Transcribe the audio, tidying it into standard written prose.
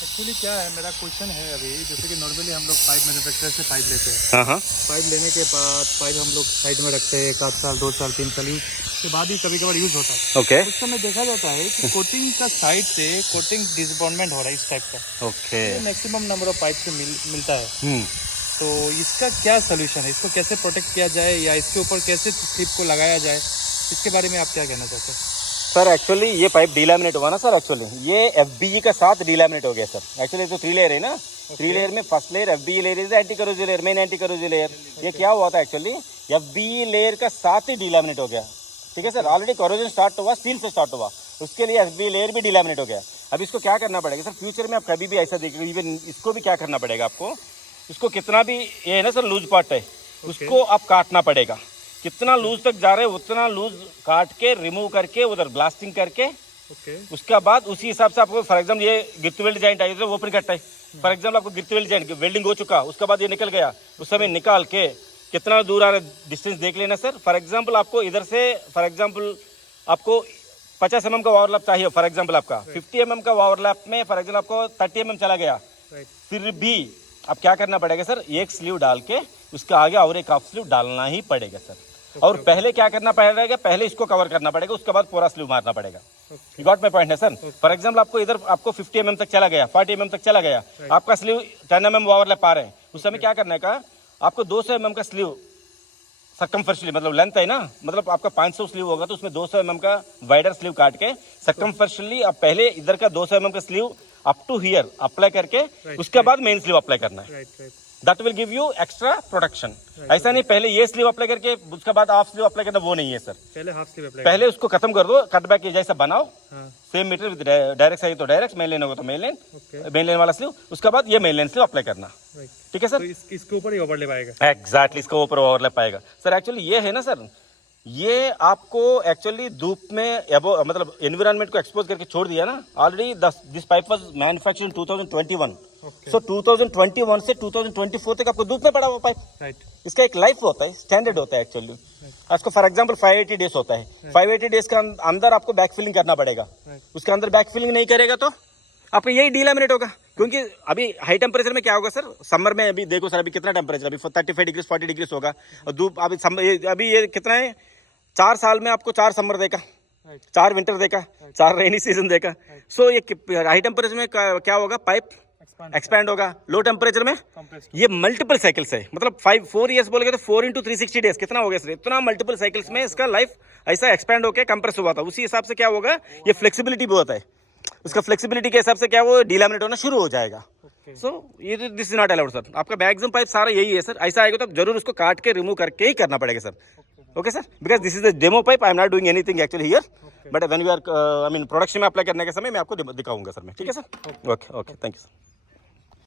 Actually क्या है, मेरा क्वेश्चन है अभी, जैसे कि नॉर्मली हम लोग पाइप मैन्युफैक्चरर से पाइप लेते हैं। हाँ हाँ। पाइप लेने के बाद पाइप हम लोग साइड में रखते हैं, 1 साल 2 साल 3 साल यूज के बाद ही कभी कभार यूज होता है। ओके उस समय देखा जाता है कि कोटिंग का साइड से कोटिंग डिसबॉन्डमेंट हो रहा है इस टाइप का। Okay. Maximum number of pipe से मिलता है। तो इसका क्या सोल्यूशन है, इसको कैसे प्रोटेक्ट किया जाए या इसके ऊपर कैसे स्लिप को लगाया जाए, इसके बारे में आप क्या कहना चाहते हैं? सर एक्चुअली ये पाइप डीलैमिनेट हुआ ना सर, एक्चुअली ये एफबीई का साथ डीलैमिनेट हो गया सर। एक्चुअली तो 3 लेयर है ना, 3 लेयर में first layer FBE layer is anti corrosive layer, main anti corrosive layer. ये क्या हुआ था एक्चुअली, एफबीई लेयर का साथ ही डीलैमिनेट हो गया। ठीक है सर, ऑलरेडी करोजन स्टार्ट हुआ, स्टील से स्टार्ट हुआ, उसके लिए एफबीई लेयर भी डीलैमिनेट हो गया। अब इसको क्या करना पड़ेगा सर, फ्यूचर में आप कभी भी ऐसा देखिए, इवन इसको भी क्या करना पड़ेगा आपको, इसको कितना भी ये है ना सर लूज पार्ट है, उसको आप काटना पड़ेगा। कितना लूज तक जा रहे हैं उतना लूज काट के रिमूव करके उधर ब्लास्टिंग करके उसके बाद उसी हिसाब से आपको, फॉर एग्जाम्पल ये गिट्टी वेल्ड जॉइंट आई वो ओपन कट है, फॉर एग्जाम्पल आपको गिट्टी वेल्ड जॉइंट वेल्डिंग हो चुका, उसके बाद ये निकल गया, उस समय निकाल के कितना दूर आ रहा डिस्टेंस देख लेना सर। फॉर एग्जाम्पल आपको इधर से, फॉर एग्जाम्पल आपको 50 mm का ओवरलैप चाहिए, फॉर एग्जाम्पल आपका 50 mm का ओवरलैप में फॉर एग्जाम्पल आपको 30 mm चला गया, फिर भी आप क्या करना पड़ेगा सर, एक स्लीव डाल के उसके आगे और एक हाफ स्लीव डालना ही पड़ेगा सर। और पहले क्या करना पड़ेगा, पहले इसको कवर करना पड़ेगा, उसके बाद पूरा स्लीव मारना पड़ेगा। यू गॉट माय पॉइंट है सर। फॉर एग्जाम्पल आपको इधर आपको 50 mm तक चला गया, 40 mm तक चला गया, आपका स्लीव 10 mm ओवरलैप आ रहे हैं, उस समय क्या करने का, आपको 200 mm का स्लीव सर्कमफर्शली, मतलब लेंथ है ना, मतलब आपका 500 स्लीव होगा तो उसमें 200 mm का वाइडर स्लीव काट के सर्कमफर्शली आप पहले इधर का 200 mm का sleeve up to here apply करके उसके बाद मेन स्लीव अप्लाई करना है। That will give you extra protection. ऐसा नहीं पहले ये स्लीव अप्लाई करके उसके बाद हाफ स्लीव अप्लाई करना, वो नहीं है सर। पहले हाफ स्लीव अप्लाई, पहले उसको खत्म कर दो, कट बैक जैसा बनाओ, सेम मीटर विद डायरेक्ट चाहिए तो डायरेक्ट, मेन लेन होगा तो मेन लेन, मेन लेन वाला स्लीव, उसके बाद ये मेन लेन स्लीव अप्लाई करना। ठीक है सर, तो इसके ऊपर ही ओवरलैप आएगा। एग्जैक्टली, इसका ऊपर ओवरलैप आएगा सर। एक्चुअली ये है ना सर, ये आपको एक्चुअली धूप में मतलब एनवायरनमेंट को एक्सपोज करके छोड़ दिया ना। Already this pipe was manufactured in 2021, सो 2021 से 2024 तक आपको धूप में पड़ा हुआ पाइप। इसका एक लाइफ होता है, स्टैंडर्ड होता है एक्चुअली। आपको फॉर एग्जांपल 580 डेज होता है, 580 डेज के अंदर आपको बैक फिलिंग करना पड़ेगा। उसके अंदर बैक फिलिंग नहीं करेगा तो आपको यही डीलैमिनेट होगा। क्योंकि अभी हाई टेम्परेचर में क्या होगा सर, समर में अभी देखो सर, अभी कितना टेम्परेचर, अभी 35 डिग्री 40 डिग्री होगा, और धूप अभी ये कितना है, 4 साल में आपको 4 समर देखा, 4 विंटर देखा, 4 रेनी सीजन देखा। सो ये हाई टेम्परेचर में क्या होगा, पाइप एक्सपैंड होगा, लो टेम्परेचर में ये मल्टीपल साइकिल्स है, मतलब 4 ईयर्स बोलेंगे तो 4 × 360 डेज कितना हो गया सर, इतना मल्टीपल साइकिल्स में इसका लाइफ ऐसा एक्सपैंड होकर कंप्रेस हुआ था। उसी हिसाब से क्या होगा, ये फ्लेक्सिबिलिटी भी होता है, उसका फ्लेक्सिबिलिटी के हिसाब से क्या वो डीलैमिनेट होना शुरू हो जाएगा। सो ये this is not allowed sir. आपका मैक्सिमम पाइप सारा यही है सर। ऐसा आएगा तो जरूर उसको काट के रिमूव करके ही करना पड़ेगा sir. Okay sir, because this is the demo pipe, I am not doing anything actually here, but when we are I mean production में अप्लाई करने के समय मैं आपको दिखाऊंगा सर मैं। ठीक है sir, okay okay, thank you sir.